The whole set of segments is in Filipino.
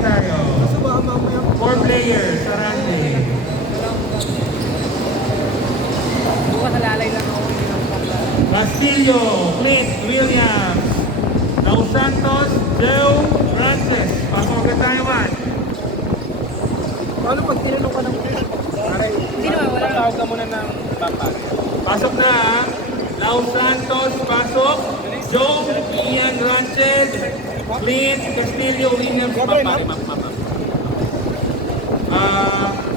tayo. 4 players, Sarante. Bukas nalalay lang ako. Castillo, Clint, Williams, Los Santos, Joe, Francis. Pasok ka tayo, man. Paano pag tinanong ka ng Hindi naman, wala. tawag ka muna ng bapa? Pasok na, ha? Los Santos, pasok. Joe, Ian, Francis, Clint, Castillo, Williams, Papari.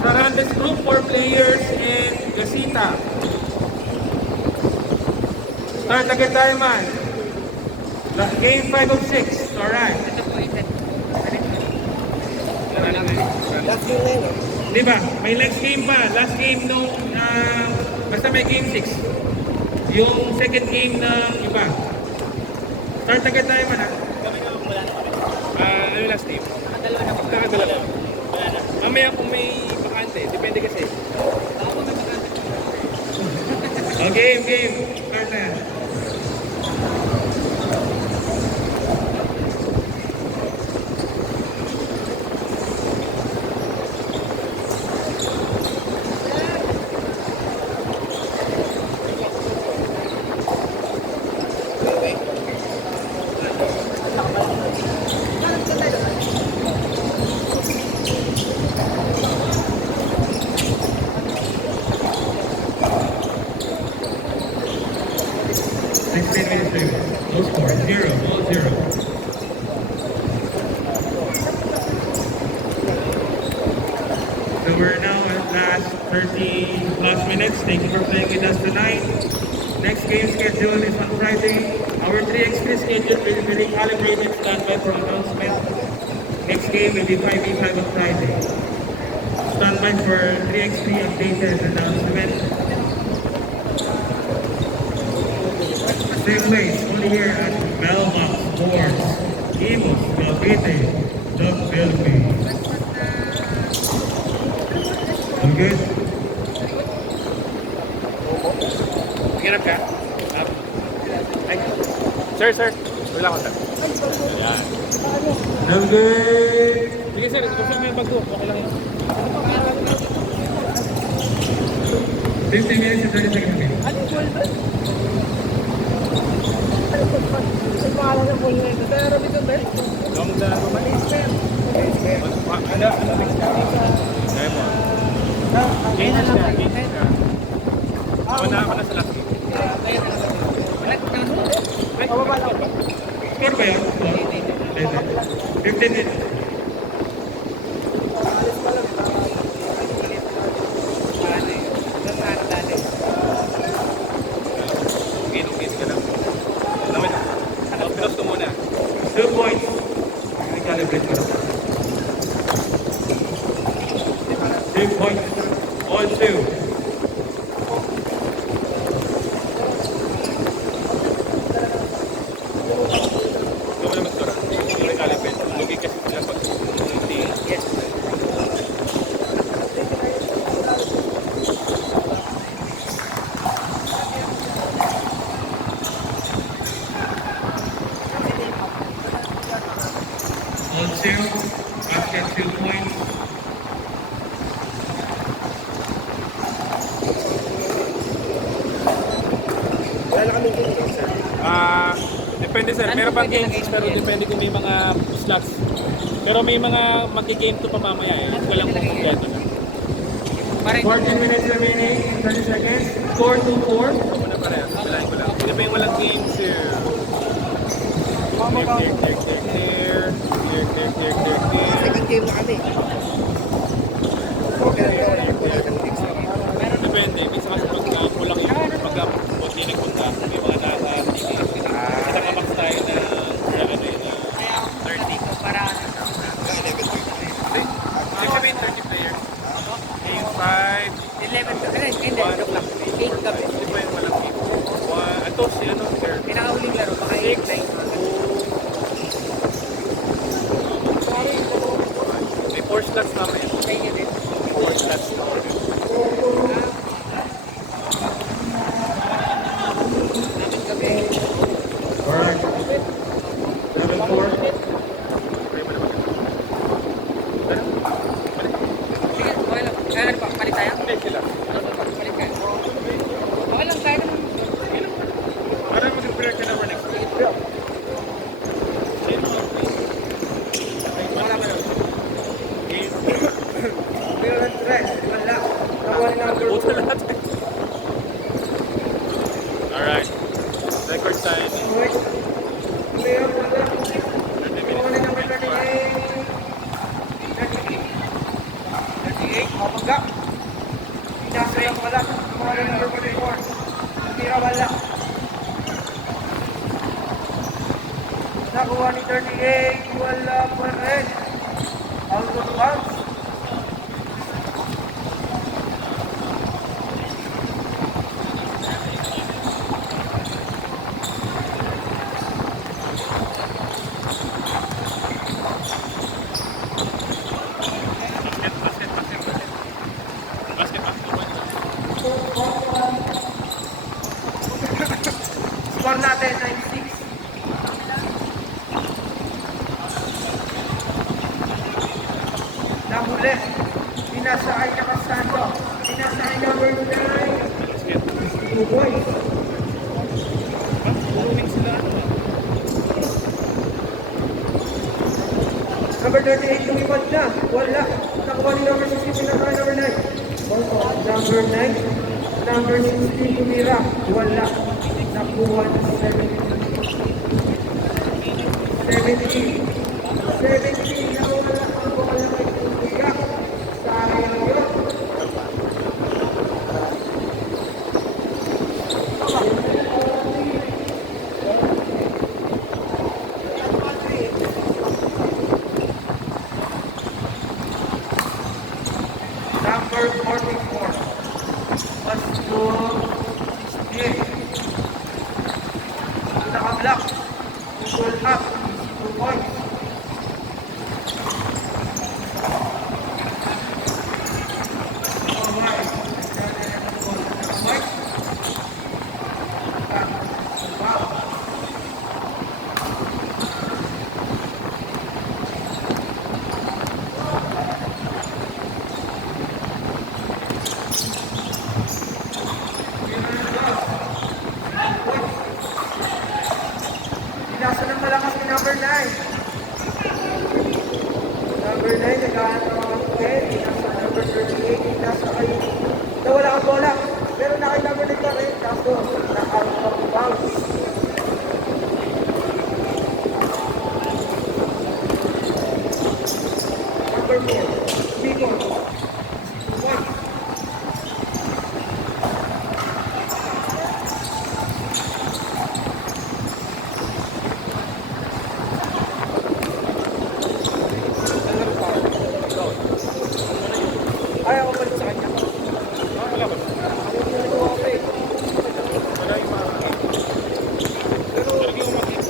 Sarantes group, 4 players, and Gasita. Start agad tayo, man. Game 5 of 6. Alright. Last game na yun, no? Di ba? May next game pa. Last game nung, basta may game 6. Yung second game ng iba. Start agad tayo, man, ha? Ano yung last game? Nakadala na. Wala na. Mamaya kung may bakante, depende kasi. Okay, game. Start na yan. No score. 0, all 0. So we're now at last 30 plus minutes. Thank you for playing with us tonight. Next game schedule is on Friday. Our 3x3 schedule will be recalibrated standby for announcement. Next game will be 5v5 on Friday. Standby for 3x3 updated announcement. Same place, only here at Belmont Sports, Imos, Cavite, the Philippines. All good? Hirap ka? Ay. Sir. Wala ko, sir. Ayan. All good? Sige, sir. Gusto mo yung bago. Okay lang yun. 50 minutes and 30 seconds. Ang pangalan ng buhay nito. Pero Robby Tunder? Long the Romanis, sir. Ano next ka? Kaya mo. Changes na. Ako na sa last game. Ay, Pababa lang ba? Score ba yun? 15 minutes. Ginong-gis ka lang. Pinos ko muna. 2 points. Recalibrate ko. 2 points. All 2. Ito mo na mag-tura. Yung recalibrate. Lugi kasi sila pag hindi. Yes. All 2. Basket 2 points. Wala kami game, sir. Depende, sir. Meron pang games, pero depende kung may mga slots. Pero may mga mag-game to pa mamaya eh. Walang kung kompleto na. 14 minutes remaining. 30 seconds. Score 2-4. Ito muna pareha. Kailangan ko lang. Hindi pa yung walang games, sir. Clear. Second game na kami. Depende. Minsan kasi pag kulang yung pag-punti nagpunta, may mga nasa-tigil. Kasi nakabox tayo na ano yun, na 30. Para Ibig sabihin 30 players. Game 5. 11 ka rin. Hindi, joke lang. 8 kami. Hindi pa yung walang game. Ito si ano, sir. Pinakahuling laro, baka 8 na yun. May 4 slots namin. Sa inyo din. 4 slots na order. Namin kami. Alright. 7-4. Hindi sila. Balik ka. Baka lang tayo naman. Para mag-prepare ka na for next week. Sino ang Wala pa lang. game? Pero stress. Wala. Nakuha na number Buta lahat. Alright. Record time. 30 minutes. 38, mabangga. Pinasaya ko wala. Nakuha na number 44. Tira wala. Nakuha ni 38, wala pa rin. Out of bounds. Score natin, 96. Nahuli. Pinasakay na Casanto. Pinasakay number 9. Two boys. Number 38, lumipad na. Wala. Nakuha ni number 16, pinasakay number 9. Number 9. Number 16, tumira. Wala. Nakuha ni 17. 17 na wala. Ang wala kay tumira. Sayang yun. Number 44. Let's go. 68. Naka-block. Goal up. 2 points. Alright. Alright. Wow. Pinasa ng malakas ni number 9. Number 9, naghahanap ng mga puwet. Pinasa number 38. Pinasa kay... Nawala ang bola. Pero na kay number 9 pa rin. Kaso, na-out of bounds. Number 4. People. Point. Ay, ako balik sa kanya. Wala ba? Ako yung ginagawa ko eh. Wala yung mga... Pero, Talagang umakit.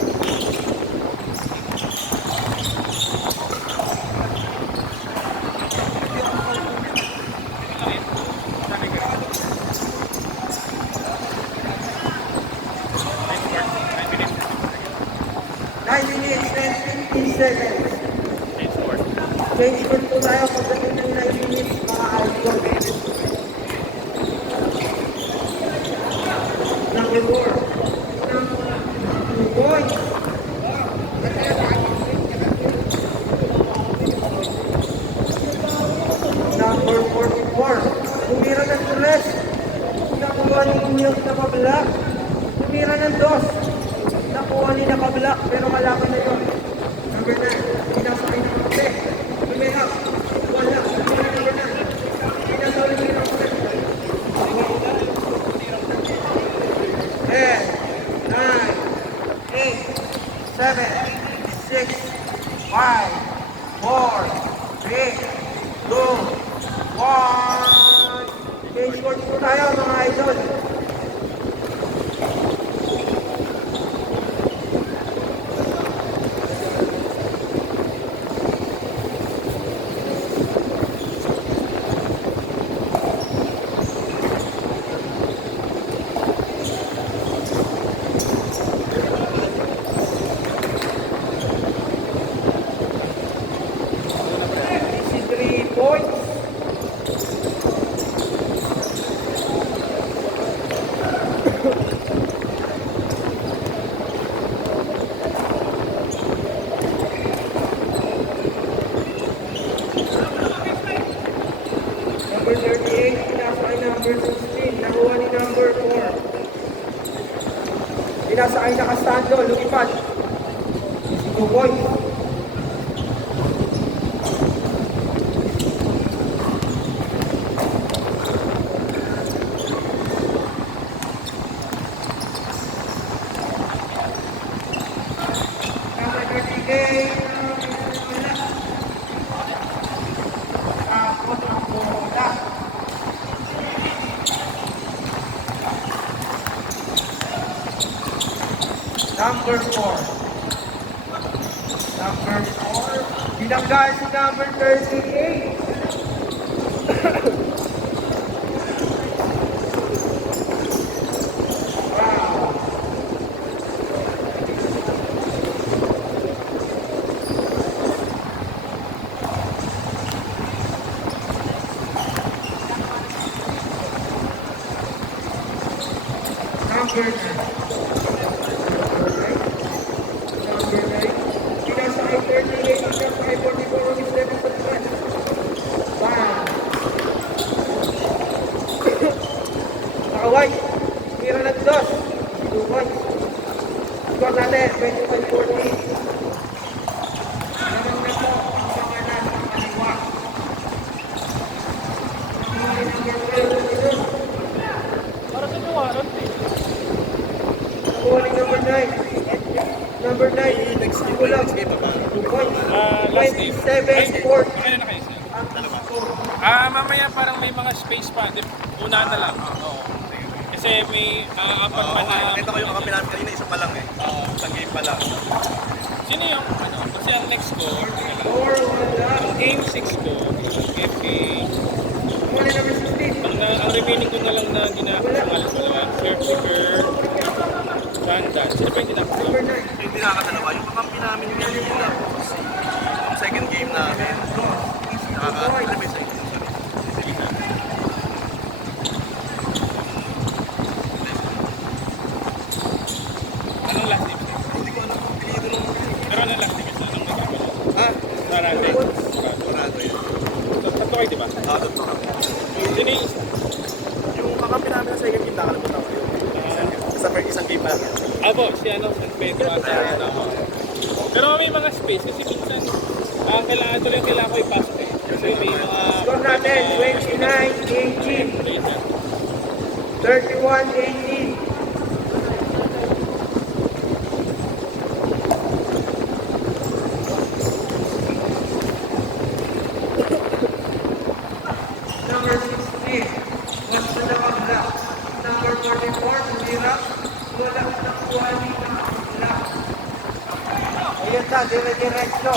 Sabi ka. 9 minutes and 15 seconds. Change score. Change score po tayo pagdating ng 9 minutes, mga idol. Number 4. 2 points. Number 44. Tumira ng Torres. Nakuha ni Inyok na pabla. Tumira ng 2. Nakuha ni na pabla, pero malaman na yun. Number 9. Pinasakay ng kape. Tumira. Wala. Tumira number 9. Pinasakay ng kape. 10, 9, 8, 7, 6, 5, 4, 3, 2, 1. Change court po tayo mga idol. Points. ay nakastando, lumipad. Si Tuboy. Number 38, tapos ang bola. Number 4. Number 4. Binangga si number 38. Wow. Number 9. Pinasakay 38, pinasakay 44 on his level for the rest. Wow. Nakaway. Tira ng dos. Duboy. Score natin, 25-14. Naman na po ang pangalan ng kaliwa. Para sa tuwaran, Nakuha ni number 9. Number 9, next game pa ba? 2 points. Last game. 27-14. Kailan na kayo, sir? Ang score. Mamaya parang may mga space pa. Unahan na lang. Oo. Kasi may apat pa na... Nakita ko yung mga pinamit kanina, isa pa lang eh. Isang game pa lang. Sino yung ano? Kasi ang next ko, Score, wala. ang game 6 ko, FA, Kuha ni number 16. ang remaining ko na lang na ginagawa ko naman, Caretaker, Randan. Sino pa yung ginagawa? Number 9. Hindi nakakadalawa. Yung kakampi namin yung kanina, yung second game namin, nakaka-alam yung second game. Anong last name? Hindi ko alam kung pinito nung... Pero anong last name? Anong nagkakaroon? Ha? Sarante. Panado yun. Tatlo kayo, di ba? Nakadot na kami. Sino yung isa? Yung kakampi namin sa second game, nakalimutan ko yun. Isang game namin. Abo, si ano, San Pedro at Sarante ako. Pero may mga space kasi minsan kailangan ko ipasok eh. Kasi may mga... Score natin, 29-18. 31-18. Number 16, what's the nakabla? Number 44, tumira. Wala nakuha ni nakabla. Ayan na, dire-diretso.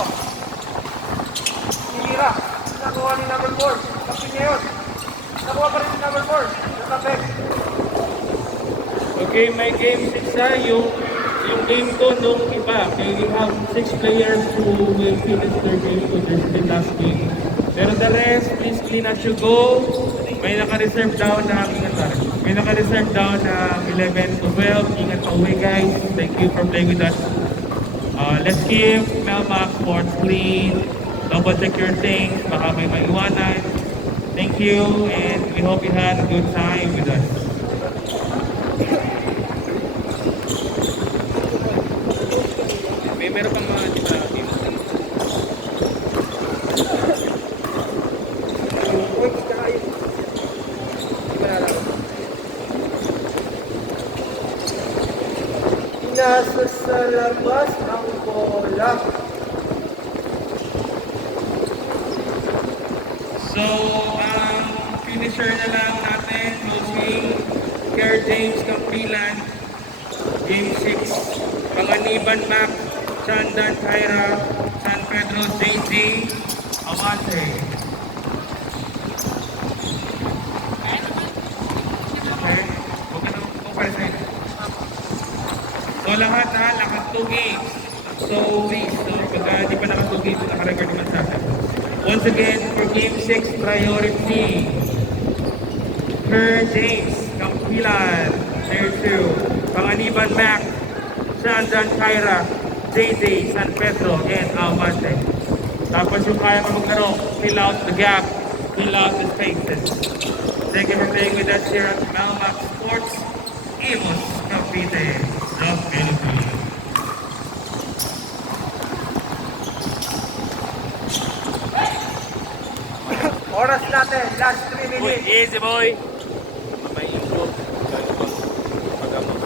Tumira. Nakuha ni number 4. Kapit niya yun. Nakuha pa rin ni number 4. Nakapit. Okay, may game 6 na yung game ko nung iba. Okay, we have 6 players who will finish their game so this is the last game. Pero the rest, please clean as you go. May naka-reserve down na, may naka-reserve down na 11 to 12. Ingat pa uwi guys. Thank you for playing with us. Let's keep Melmac Sports clean. Double check your things. Baka may maiwanan. Thank you and we hope you had a good time with us. Meron pang mga di ba, team? Uy, tsaka yun. Iba na lang. Nasa sa labas ang bola. So, finisher na lang natin, closing, Care James Campilan, Game 6, Panganiban Mac, Chandan Kyra, San Pedro JJ, Amante. Okay, huwag ka na mag-present. So lahat 2 games. So please, pagka di pa naka 2 games, naka-record naman sa atin. Once again, for Game 6 priority, Per James, Campilan, Tier 2, Panganiban Mac, Chandan Kyra, JJ, San Pedro, and Almante. Tapos yung kaya mo maglaro, fill out the gap, fill out the spaces. Thank you for playing with us here at Melmac Sports, Imos, Cavite. Drop anything. Oras natin, last 3 Uy, minutes. easy boy. May improve. Pag-amok.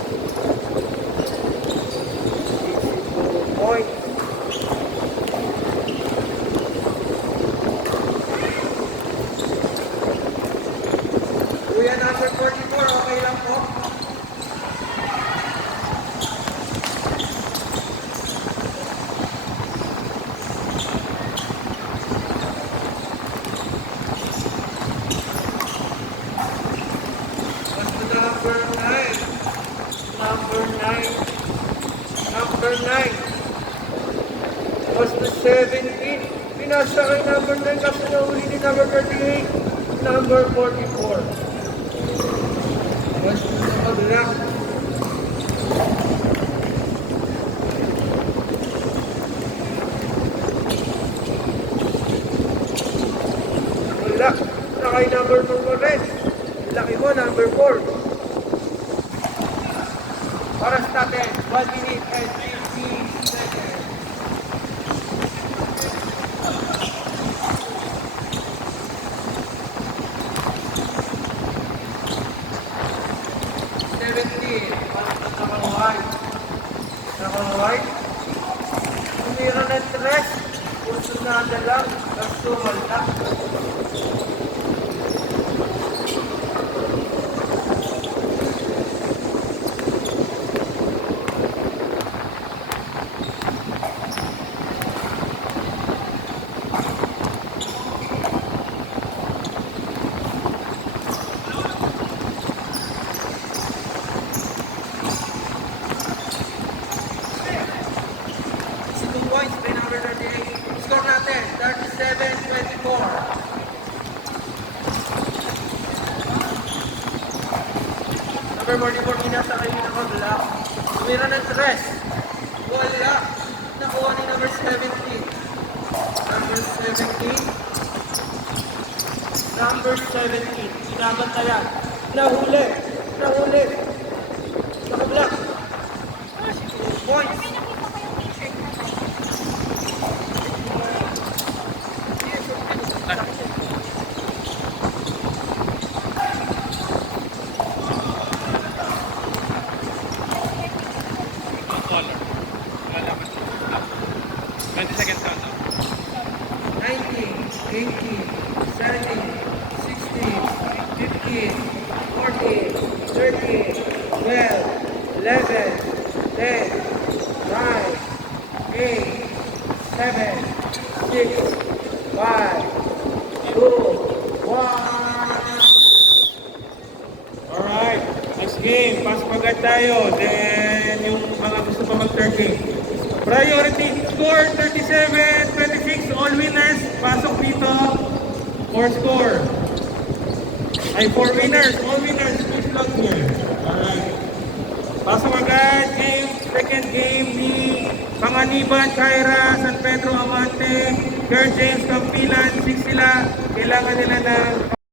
Point. Kuya number 44, okay lang po. Basta number 9. Number 9. Number 9. Basta 17. Pinasa kay number 9 kasi nahuli ni number 38. Number 44. Basta sa kabila. Wala. Na kay number 4 mo rin. Laki mo, number 4. Oras natin, 1 minute and 50 seconds. Naka-white. Tumira ng tres. Puso na lang. Tapos tumalak. Points by number 38. Score natin, 37-24. Number 44, kinasa kayo ng kabla. Tumira ng tres. Wala. Nakuha ni number 17. Number 17. Number 17. Inabantayan. Nahuli. Nahuli. Sa kabla. Points. Color. 20 seconds countdown. 19, 18, 17, 16, 15, 14, 13, 12, 11, 10, 9, 8, 7, 6, 5, 2, 1. Alright, next game. Pass agad tayo. Then, yung mga gusto pa mag-third game. Priority score 37-26. All winners. Pasok dito. 4 score. Ay, 4 winners. All winners. Please long here. Alright. Pasok agad. Game. Second game ni Panganiban, Kyra, San Pedro Amante, Kurt James Campilan. 6 sila. Kailangan nila ng